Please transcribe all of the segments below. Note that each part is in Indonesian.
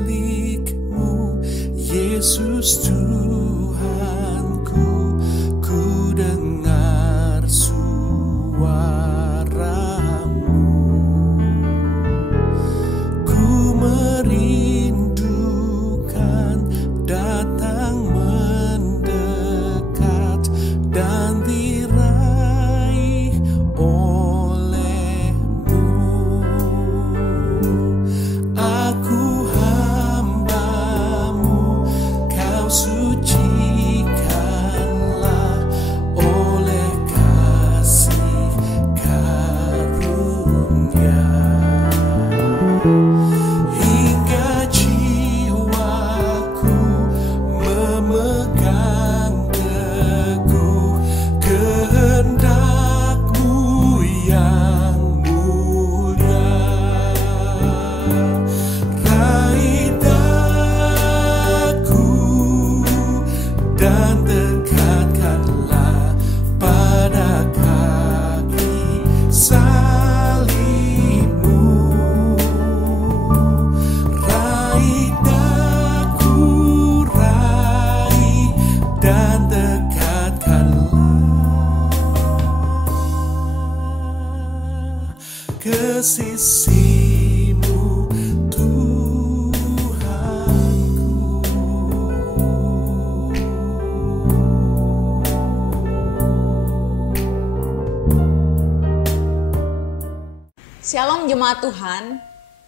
milik-Mu, Yesus Tuhanku. Ku dengar suara-Mu, ku merindukan datang mendekat dan diraih oleh-Mu. Aku hamba-Mu, Kau sucikanlah oleh kasih karunia, hingga jiwaku memegang teguh kehendak-Mu yang mulia. Raih daku dan dekatkanlah pada kaki salib-Mu. Raih daku, raih dan dekatkanlah ke sisi-Mu, Tuhanku. Shalom jemaat Tuhan.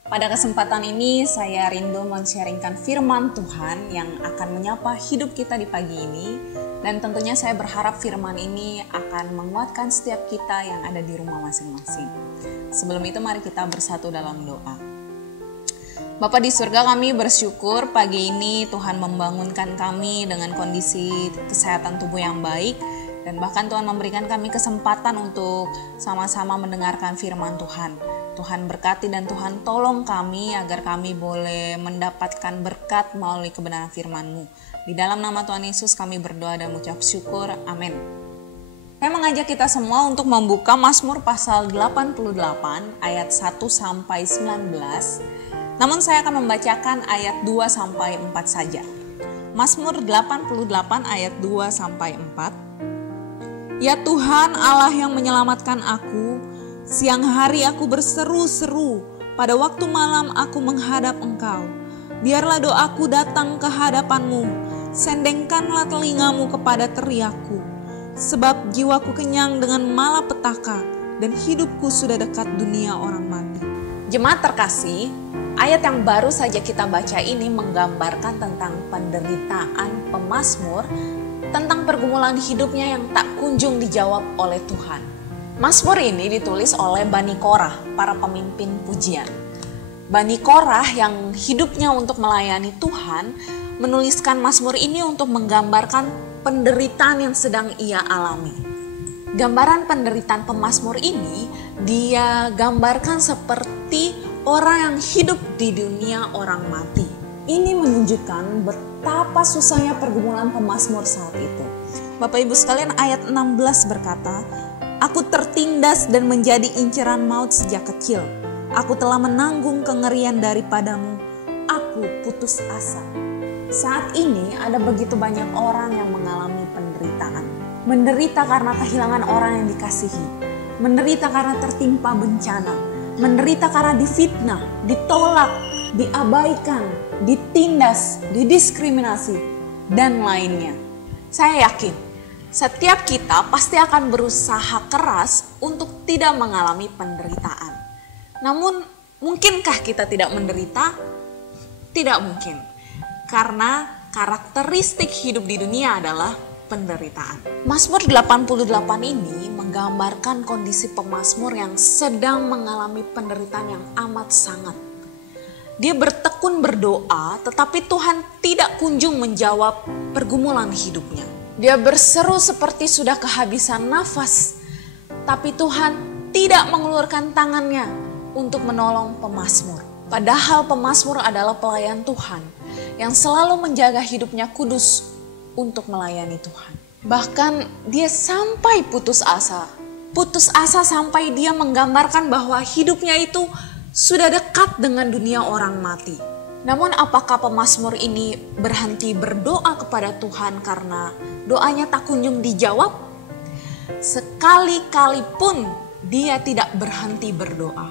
Pada kesempatan ini saya rindu men-sharingkan firman Tuhan yang akan menyapa hidup kita di pagi ini. Dan tentunya saya berharap firman ini akan menguatkan setiap kita yang ada di rumah masing-masing. Sebelum itu mari kita bersatu dalam doa. Bapa di surga, kami bersyukur pagi ini Tuhan membangunkan kami dengan kondisi kesehatan tubuh yang baik. Dan bahkan Tuhan memberikan kami kesempatan untuk sama-sama mendengarkan firman Tuhan. Tuhan berkati dan Tuhan tolong kami agar kami boleh mendapatkan berkat melalui kebenaran firman-Mu. Di dalam nama Tuhan Yesus kami berdoa dan mengucap syukur. Amin. Saya mengajak kita semua untuk membuka Mazmur pasal 88 ayat 1 sampai 19. Namun saya akan membacakan ayat 2 sampai 4 saja. Mazmur 88 ayat 2 sampai 4. Ya Tuhan Allah yang menyelamatkan aku, siang hari aku berseru-seru, pada waktu malam aku menghadap Engkau. Biarlah doaku datang ke hadapan-Mu, sendengkanlah telinga-Mu kepada teriakku. Sebab jiwaku kenyang dengan malapetaka, dan hidupku sudah dekat dunia orang mati. Jemaat terkasih, ayat yang baru saja kita baca ini menggambarkan tentang penderitaan pemazmur, tentang pergumulan hidupnya yang tak kunjung dijawab oleh Tuhan. Mazmur ini ditulis oleh Bani Korah, para pemimpin pujian. Bani Korah yang hidupnya untuk melayani Tuhan, menuliskan Mazmur ini untuk menggambarkan penderitaan yang sedang ia alami. Gambaran penderitaan pemazmur ini, dia gambarkan seperti orang yang hidup di dunia orang mati. Ini menunjukkan betapa susahnya pergumulan pemazmur saat itu. Bapak Ibu sekalian, ayat 16 berkata, Aku tertindas dan menjadi inceran maut sejak kecil. Aku telah menanggung kengerian daripadamu. Aku putus asa. Saat ini ada begitu banyak orang yang mengalami penderitaan. Menderita karena kehilangan orang yang dikasihi. Menderita karena tertimpa bencana. Menderita karena difitnah, ditolak, diabaikan, ditindas, didiskriminasi, dan lainnya. Saya yakin setiap kita pasti akan berusaha keras untuk tidak mengalami penderitaan. Namun, mungkinkah kita tidak menderita? Tidak mungkin. Karena karakteristik hidup di dunia adalah penderitaan. Mazmur 88 ini menggambarkan kondisi pemazmur yang sedang mengalami penderitaan yang amat sangat. Dia bertekun berdoa, tetapi Tuhan tidak kunjung menjawab pergumulan hidupnya. Dia berseru seperti sudah kehabisan nafas, tapi Tuhan tidak mengeluarkan tangannya untuk menolong pemazmur. Padahal pemazmur adalah pelayan Tuhan yang selalu menjaga hidupnya kudus untuk melayani Tuhan. Bahkan dia sampai putus asa. Putus asa sampai dia menggambarkan bahwa hidupnya itu sudah dekat dengan dunia orang mati. Namun apakah pemazmur ini berhenti berdoa kepada Tuhan karena doanya tak kunjung dijawab? Sekali-kali pun dia tidak berhenti berdoa.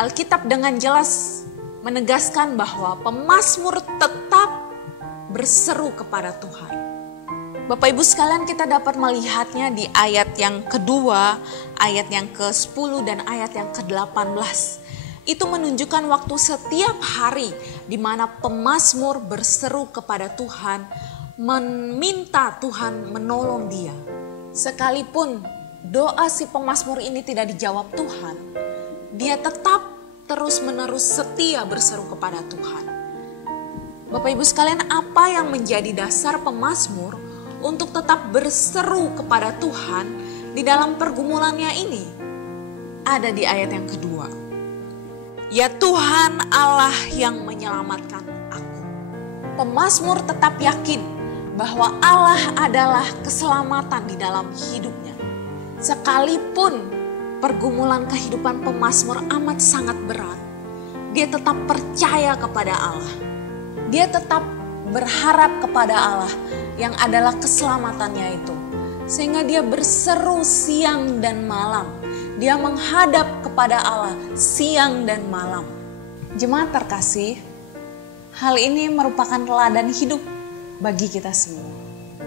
Alkitab dengan jelas menegaskan bahwa pemazmur tetap berseru kepada Tuhan. Bapak Ibu sekalian, kita dapat melihatnya di ayat yang kedua, ayat yang ke-10 dan ayat yang ke-18. Itu menunjukkan waktu setiap hari di mana pemazmur berseru kepada Tuhan, meminta Tuhan menolong dia. Sekalipun doa si pemazmur ini tidak dijawab Tuhan, dia tetap terus-menerus setia berseru kepada Tuhan. Bapak Ibu sekalian, apa yang menjadi dasar pemazmur untuk tetap berseru kepada Tuhan di dalam pergumulannya ini? Ada di ayat yang kedua. Ya Tuhan Allah yang menyelamatkan aku. Pemazmur tetap yakin bahwa Allah adalah keselamatan di dalam hidupnya. Sekalipun pergumulan kehidupan pemazmur amat sangat berat, dia tetap percaya kepada Allah. Dia tetap berharap kepada Allah yang adalah keselamatannya itu. Sehingga dia berseru siang dan malam. Dia menghadap kepada Allah siang dan malam. Jemaat terkasih, hal ini merupakan teladan hidup bagi kita semua.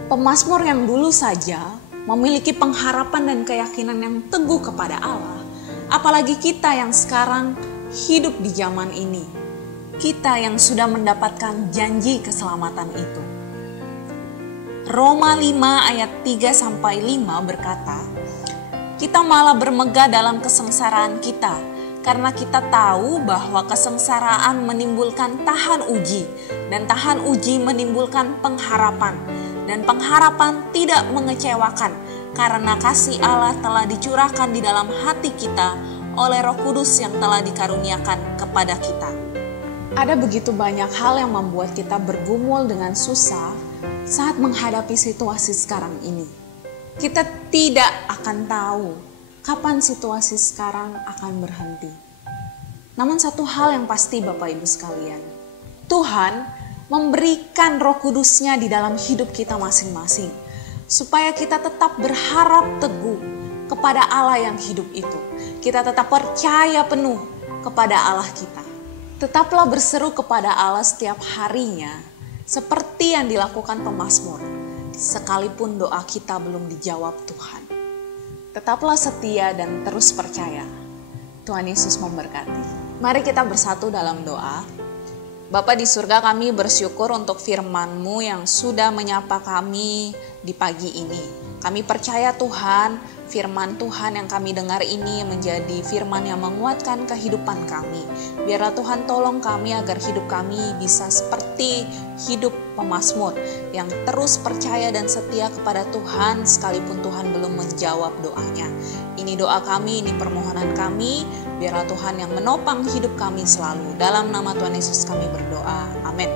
Pemazmur yang dulu saja memiliki pengharapan dan keyakinan yang teguh kepada Allah. Apalagi kita yang sekarang hidup di zaman ini. Kita yang sudah mendapatkan janji keselamatan itu. Roma 5 ayat 3-5 berkata, kita malah bermegah dalam kesengsaraan kita, karena kita tahu bahwa kesengsaraan menimbulkan tahan uji, dan tahan uji menimbulkan pengharapan, dan pengharapan tidak mengecewakan, karena kasih Allah telah dicurahkan di dalam hati kita oleh Roh Kudus yang telah dikaruniakan kepada kita. Ada begitu banyak hal yang membuat kita bergumul dengan susah saat menghadapi situasi sekarang ini. Kita tidak akan tahu kapan situasi sekarang akan berhenti. Namun satu hal yang pasti Bapak Ibu sekalian, Tuhan memberikan Roh Kudus-Nya di dalam hidup kita masing-masing, supaya kita tetap berharap teguh kepada Allah yang hidup itu. Kita tetap percaya penuh kepada Allah kita. Tetaplah berseru kepada Allah setiap harinya, seperti yang dilakukan pemazmur. Sekalipun doa kita belum dijawab Tuhan, tetaplah setia dan terus percaya. Tuhan Yesus memberkati. Mari kita bersatu dalam doa. Bapa di surga, kami bersyukur untuk firman-Mu yang sudah menyapa kami di pagi ini. Kami percaya Tuhan, firman Tuhan yang kami dengar ini menjadi firman yang menguatkan kehidupan kami. Biarlah Tuhan tolong kami agar hidup kami bisa seperti hidup pemazmur yang terus percaya dan setia kepada Tuhan sekalipun Tuhan belum menjawab doanya. Ini doa kami, ini permohonan kami. Biarlah Tuhan yang menopang hidup kami selalu. Dalam nama Tuhan Yesus kami berdoa. Amin.